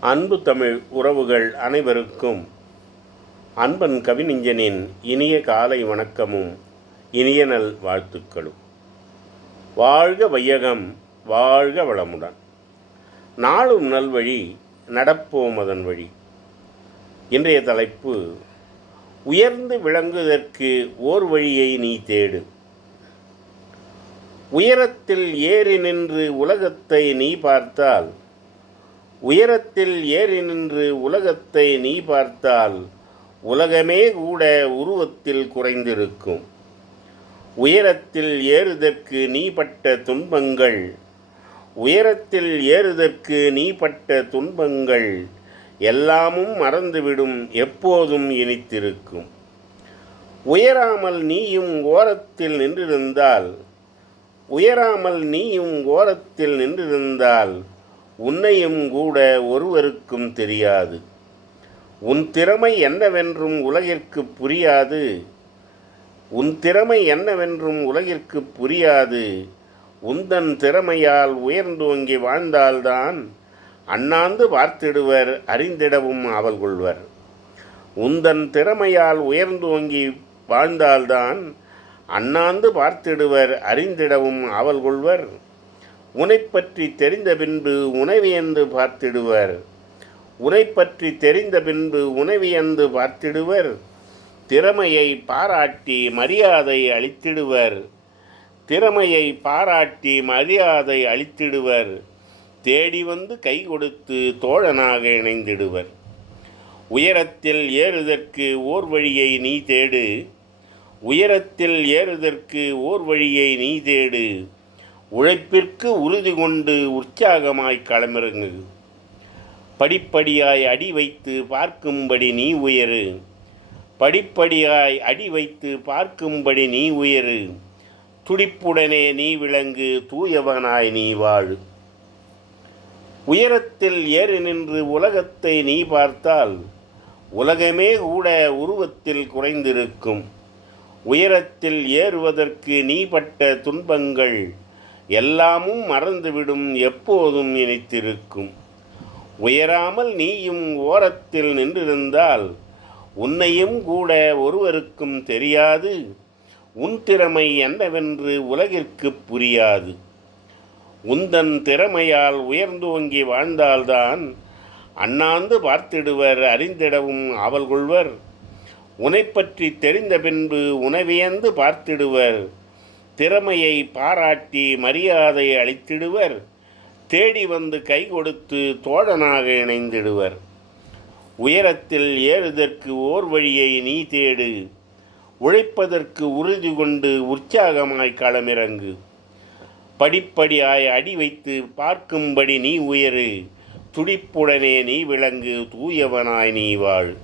அன்பு தமிழ் உறவுகள் அனைவருக்கும் அன்பன் கவிஞனின் இனிய காலை வணக்கமும் இனிய நல் வாழ்த்துக்களும். வாழ்க வையகம் வாழ்க வளமுடன். நாளும் நல்வழி நடப்போம் அதன் வழி. இன்றைய தலைப்பு உயர்ந்து விளங்குவதற்கு ஓர் வழியை நீ தேடு. உயரத்தில் ஏறி நின்று உலகத்தை நீ பார்த்தால் உயரத்தில் ஏறி நின்று உலகத்தை நீ பார்த்தால் உலகமே கூட உருவத்தில் குறைந்திருக்கும். உயரத்தில் ஏறுதற்கு நீ பட்ட துன்பங்கள் உயரத்தில் ஏறுதற்கு நீ பட்ட துன்பங்கள் எல்லாமும் மறந்துவிடும் எப்போதும் இனித்திருக்கும். உயராமல் நீயும் ஓரத்தில் நின்றிருந்தால் உயராமல் நீயும் ஓரத்தில் நின்றிருந்தால் உன்னையும் கூட ஒருவருக்கும் தெரியாது. உன் திறமை என்னவென்றும் உலகிற்கு புரியாது. உன் திறமை என்னவென்றும் உலகிற்கு புரியாது. உந்தன் திறமையால் உயர்ந்தோங்கி வாழ்ந்தால்தான் அண்ணாந்து பார்த்திடுவர் அறிந்திடவும் அவள் கொள்வர். உந்தன் திறமையால் உயர்ந்தோங்கி வாழ்ந்தால்தான் அண்ணாந்து பார்த்திடுவர் அறிந்திடவும் அவள் கொள்வர். உனை பற்றி தெரிந்த பின்பு உணவியந்து பார்த்திடுவர். உனை பற்றி தெரிந்த பின்பு உணவியந்து பார்த்திடுவர். திறமையை பாராட்டி மரியாதை அளித்திடுவர். திறமையை பாராட்டி மரியாதை அளித்திடுவர். தேடி வந்து கை கொடுத்து தோழனாக இணைந்திடுவர். உயரத்தில் ஏறுதற்கு ஓர் வழியை நீ தேடு. உயரத்தில் ஏறுதற்கு ஓர் வழியை நீ தேடு. உழைப்பிற்கு உறுதி கொண்டு உற்சாகமாய் களமிறங்கு. படிப்படியாய் அடி வைத்து பார்க்கும்படி நீ உயரு. படிப்படியாய் அடி வைத்து பார்க்கும்படி நீ உயரு. துடிப்புடனே நீ விளங்கு தூயவனாய் நீ வாழு. உயரத்தில் ஏறி நின்று உலகத்தை நீ பார்த்தால் உலகமே கூட உருவத்தில் குறைந்திருக்கும். உயரத்தில் ஏறுவதற்கு நீ பட்ட துன்பங்கள் எல்லாமும் மறந்துவிடும் எப்போதும் இணைத்திருக்கும் உயராமல் நீயும் ஓரத்தில் நின்றிருந்தால் உன்னையும் கூட ஒருவருக்கும் தெரியாது. உன் திறமை என்னவென்று உலகிற்கு புரியாது. உந்தன் திறமையால் உயர்ந்தோங்கி வாழ்ந்தால்தான் அண்ணாந்து பார்த்திடுவர் அறிந்திடவும் ஆவல் கொள்வர் உனை பற்றி தெரிந்த பின்பு உணவியந்து பார்த்திடுவர். திறமையை பாராட்டி மரியாதை அளித்திடுவர். தேடி வந்து கை கொடுத்து தோழனாக இணைந்திடுவர். உயரத்தில் ஏறுதற்கு ஓர் வழியை நீ தேடு. உழைப்பதற்கு உறுதி கொண்டு உற்சாகமாய் களமிறங்கு. படிப்படியாய் அடி வைத்து பார்க்கும்படி நீ உயரு. துடிப்புடனே நீ விளங்கு. தூயவனாய் நீ வாழ்.